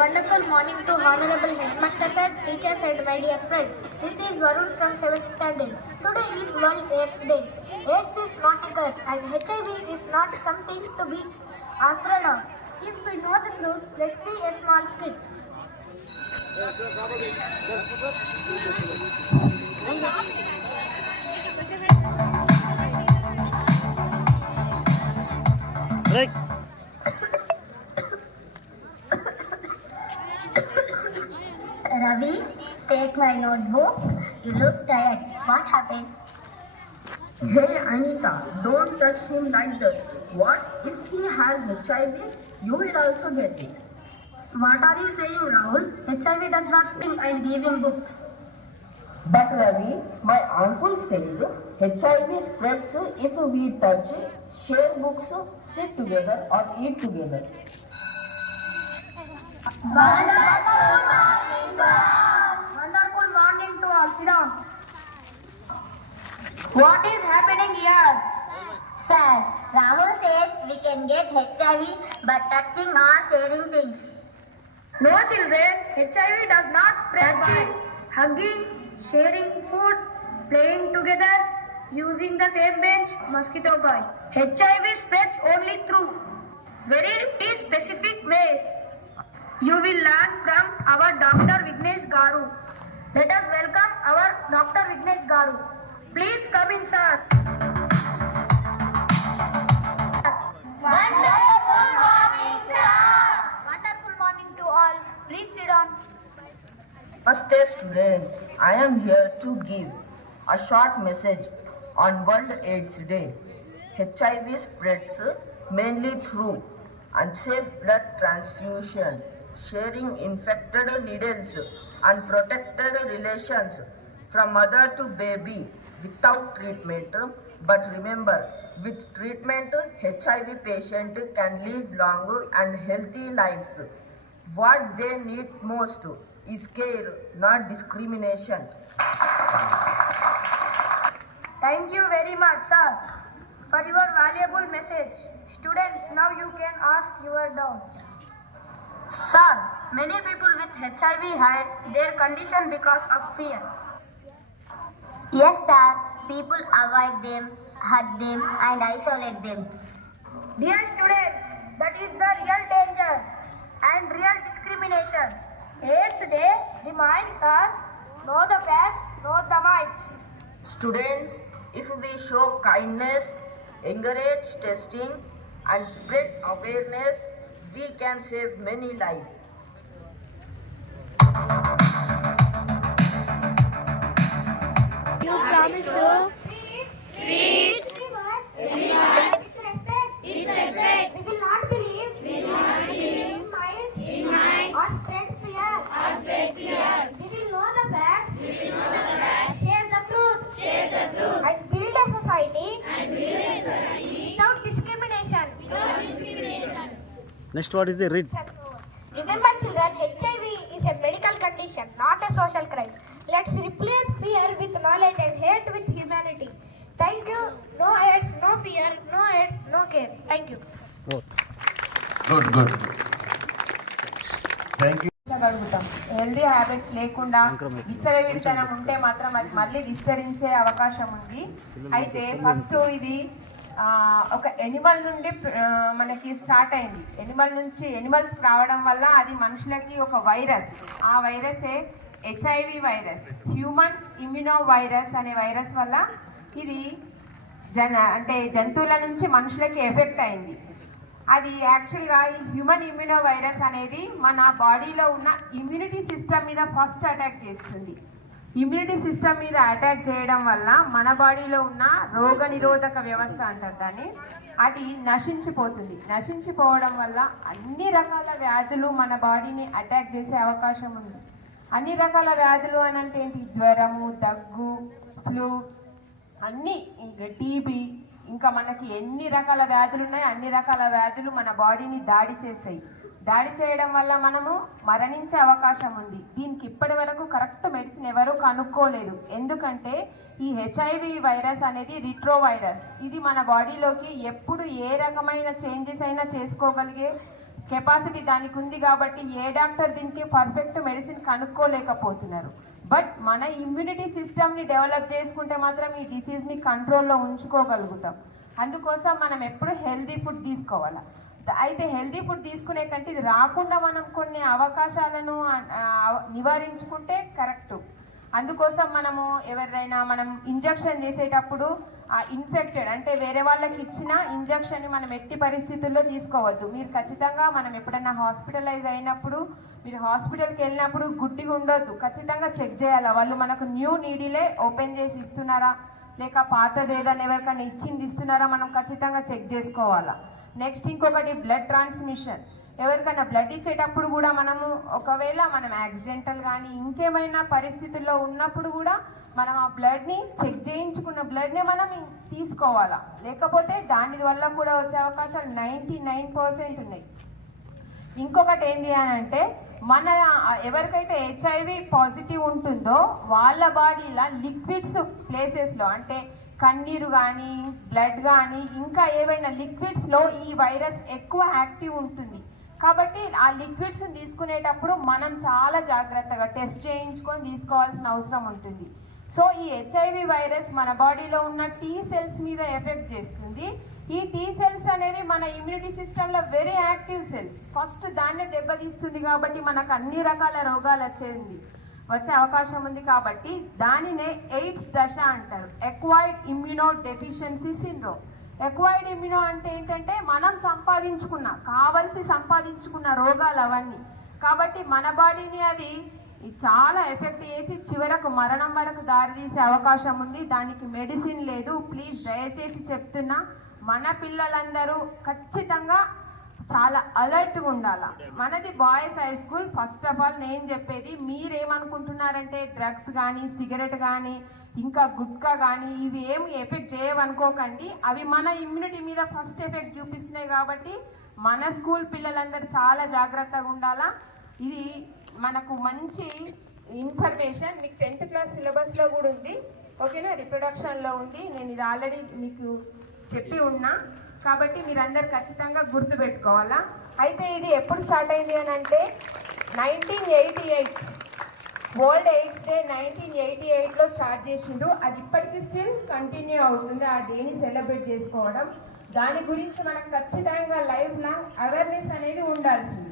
wonderful morning to Honorable Headmaster Sir, teachers and my dear friends. This is Varun from 7th standard. Today is World AIDS Day. AIDS is not a curse and HIV is not something to be afraid of. If we know the truth, let's see a small skit. Right. Ravi, take my notebook. You look tired. What happened? Hey Anita, don't touch him like that. What if he has HIV? You will also get it. What are you saying, Rahul? HIV does not sing and give him books. But Ravi, my uncle says HIV spreads if we touch, share books, sit together or eat together. Wonderful morning to all. Sit down. What is happening here? Sir, Ramu says we can get HIV by touching or sharing things. No children, HIV does not spread by hugging, sharing food, playing together, using the same bench, mosquito bite. HIV spreads only through very specific ways. You will learn from our Dr. Vignesh Garu. Let us welcome our Dr. Vignesh Garu. Please come in, sir. Wonderful morning, sir. Wonderful morning to all. Please sit down. Namaste students, I am here to give a short message on World AIDS Day. HIV spreads mainly through unsafe blood transfusion, sharing infected needles, unprotected relations from mother to baby without treatment. But remember, with treatment, HIV patient can live long and healthy lives. What they need most is care, not discrimination. Thank you very much, sir, for your valuable message. Students, now you can ask your doubts. Sir, many people with HIV hide their condition because of fear. Yes, sir. People avoid them, hurt them, and isolate them. Dear students, that is the real danger and real discrimination. AIDS Day reminds us, know the facts, know the myths. Students, if we show kindness, encourage testing, and spread awareness, we can save many lives. You promise to Treat. With respect. We will not believe. In mind. Or spread fear. We will know the facts. Share the truth. And build a society. Without discrimination. Next, what is the read? Remember, children, HIV is a medical condition, not a social crime. Let's replace fear with knowledge and hate with humanity. Thank you. No AIDS, no fear, no AIDS, no care. Thank you. Both. Good. Thank you. గలుగుతాం. Healthy habits లేకుండా విచ్చలవిడితనం ఉంటే మాత్రం అది మళ్ళీ విస్తరించే అవకాశం ఉంది. అయితే ఫస్ట్ ఇది ఒక ఎనిమల్ నుండి మనకి స్టార్ట్ అయింది. ఎనిమల్స్ రావడం వల్ల అది మనుషులకి ఒక వైరస్. ఆ వైరసే HIV virus, human immuno virus అనే వైరస్ వల్ల ఇది జంతువుల నుంచి మనుషులకి ఎఫెక్ట్ అయింది. అది యాక్చువల్గా ఈ హ్యూమన్ ఇమ్యూనో వైరస్ అనేది మన బాడీలో ఉన్న ఇమ్యూనిటీ సిస్టమ్ మీద ఫస్ట్ అటాక్ చేస్తుంది. ఇమ్యూనిటీ సిస్టమ్ మీద అటాక్ చేయడం వల్ల మన బాడీలో ఉన్న రోగ నిరోధక వ్యవస్థ అంటారు దాన్ని, అది నశించిపోతుంది. నశించిపోవడం వల్ల అన్ని రకాల వ్యాధులు మన బాడీని అటాక్ చేసే అవకాశం ఉంది. అన్ని రకాల వ్యాధులు అని అంటే ఏంటి? జ్వరము, దగ్గు, ఫ్లూ, అన్నీ, టీబీ, ఇంకా మనకి ఎన్ని రకాల వ్యాధులు ఉన్నాయో అన్ని రకాల వ్యాధులు మన బాడీని దాడి చేస్తాయి. దాడి చేయడం వల్ల మనము మరణించే అవకాశం ఉంది. దీనికి ఇప్పటి వరకు కరెక్ట్ మెడిసిన్ ఎవరు కనుక్కోలేదు. ఎందుకంటే ఈ HIV వైరస్ అనేది రిట్రో వైరస్. ఇది మన బాడీలోకి ఎప్పుడు ఏ రకమైన చేంజెస్ అయినా చేసుకోగలిగే కెపాసిటీ దానికి ఉంది కాబట్టి ఏ డాక్టర్ దీనికి పర్ఫెక్ట్ మెడిసిన్ కనుక్కోలేకపోతున్నారు. బట్ మన ఇమ్యూనిటీ సిస్టమ్ని డెవలప్ చేసుకుంటే మాత్రం ఈ డిసీజ్ని కంట్రోల్లో ఉంచుకోగలుగుతాం. అందుకోసం మనం ఎప్పుడు హెల్దీ ఫుడ్ తీసుకోవాలి. అయితే హెల్దీ ఫుడ్ తీసుకునే కంటే ఇది రాకుండా మనం కొన్ని అవకాశాలను నివారించుకుంటే కరెక్ట్. అందుకోసం మనము ఎవరైనా మనం ఇంజెక్షన్ చేసేటప్పుడు ఇన్ఫెక్టెడ్ అంటే వేరే వాళ్ళకి ఇచ్చిన ఇంజెక్షన్ని మనం ఎట్టి పరిస్థితుల్లో తీసుకోవద్దు. మీరు ఖచ్చితంగా మనం ఎప్పుడైనా హాస్పిటలైజ్ అయినప్పుడు మీరు హాస్పిటల్కి వెళ్ళినప్పుడు గుడ్డిగా ఉండొద్దు, ఖచ్చితంగా చెక్ చేయాలి. వాళ్ళు మనకు న్యూ నీడిలే ఓపెన్ చేసి ఇస్తున్నారా లేక పాతది ఏదైనా ఎవరికైనా ఇచ్చింది ఇస్తున్నారా మనం ఖచ్చితంగా చెక్ చేసుకోవాలా. నెక్స్ట్ ఇంకొకటి బ్లడ్ ట్రాన్స్మిషన్. ఎవరికైనా బ్లడ్ ఇచ్చేటప్పుడు కూడా మనము ఒకవేళ మనం యాక్సిడెంటల్ కానీ ఇంకేమైనా పరిస్థితుల్లో ఉన్నప్పుడు కూడా మనం ఆ బ్లడ్ని చెక్ చేయించుకున్న బ్లడ్ని మనం తీసుకోవాలా, లేకపోతే దాని వల్ల కూడా వచ్చే అవకాశాలు 99% ఉన్నాయి. ఇంకొకటి ఏంటి అని అంటే మన ఎవరికైతే HIV పాజిటివ్ ఉంటుందో వాళ్ళ బాడీలో లిక్విడ్స్ ప్లేసెస్లో అంటే కన్నీరు కానీ బ్లడ్ కానీ ఇంకా ఏవైనా లిక్విడ్స్లో ఈ వైరస్ ఎక్కువ యాక్టివ్ ఉంటుంది. కాబట్టి ఆ లిక్విడ్స్ తీసుకునేటప్పుడు మనం చాలా జాగ్రత్తగా టెస్ట్ చేయించుకొని తీసుకోవాల్సిన అవసరం ఉంటుంది. సో ఈ HIV వైరస్ మన బాడీలో ఉన్న T సెల్స్ మీద ఎఫెక్ట్ చేస్తుంది. ఈ T సెల్స్ అనేవి మన ఇమ్యూనిటీ సిస్టంలో వెరీ యాక్టివ్ సెల్స్. ఫస్ట్ దాన్నే దెబ్బతీస్తుంది కాబట్టి మనకు అన్ని రకాల రోగాలు వచ్చే అవకాశం ఉంది. కాబట్టి దానినే ఎయిడ్స్ దశ అంటారు, acquired immuno deficiency syndrome. Acquired immuno అంటే ఏంటంటే మనం సంపాదించుకున్న రోగాలు అవన్నీ. కాబట్టి మన బాడీని అది చాలా ఎఫెక్ట్ చేసి చివరకు మరణం వరకు దారితీసే అవకాశం ఉంది. దానికి మెడిసిన్ లేదు. ప్లీజ్ దయచేసి చెప్తున్నా, మన పిల్లలందరూ ఖచ్చితంగా చాలా అలర్ట్గా ఉండాలి. మనది boys high school. First of all నేను చెప్పేది, మీరేమనుకుంటున్నారంటే డ్రగ్స్ కానీ సిగరెట్ కానీ ఇంకా గుట్కా కానీ ఇవి ఏమి ఎఫెక్ట్ చేయవనుకోకండి. అవి మన ఇమ్యూనిటీ మీద ఫస్ట్ ఎఫెక్ట్ చూపిస్తున్నాయి. కాబట్టి మన స్కూల్ పిల్లలందరూ చాలా జాగ్రత్తగా ఉండాలా. ఇది మనకు మంచి ఇన్ఫర్మేషన్. మీకు 10th క్లాస్ సిలబస్లో కూడా ఉంది, ఓకేనా, రిప్రొడక్షన్లో ఉంది. నేను ఇది ఆల్రెడీ మీకు చెప్పి ఉన్నా. కాబట్టి మీరందరూ ఖచ్చితంగా గుర్తుపెట్టుకోవాలా. అయితే ఇది ఎప్పుడు స్టార్ట్ అయింది అని అంటే 1988 వరల్డ్ ఎయిడ్స్ డే 1988లో స్టార్ట్ చేసిండ్రు. అది ఇప్పటికీ స్టిల్ కంటిన్యూ అవుతుంది ఆ డేని సెలబ్రేట్ చేసుకోవడం. దాని గురించి మనకు ఖచ్చితంగా లైఫ్ లాంగ్ అవేర్నెస్ అనేది ఉండాల్సింది.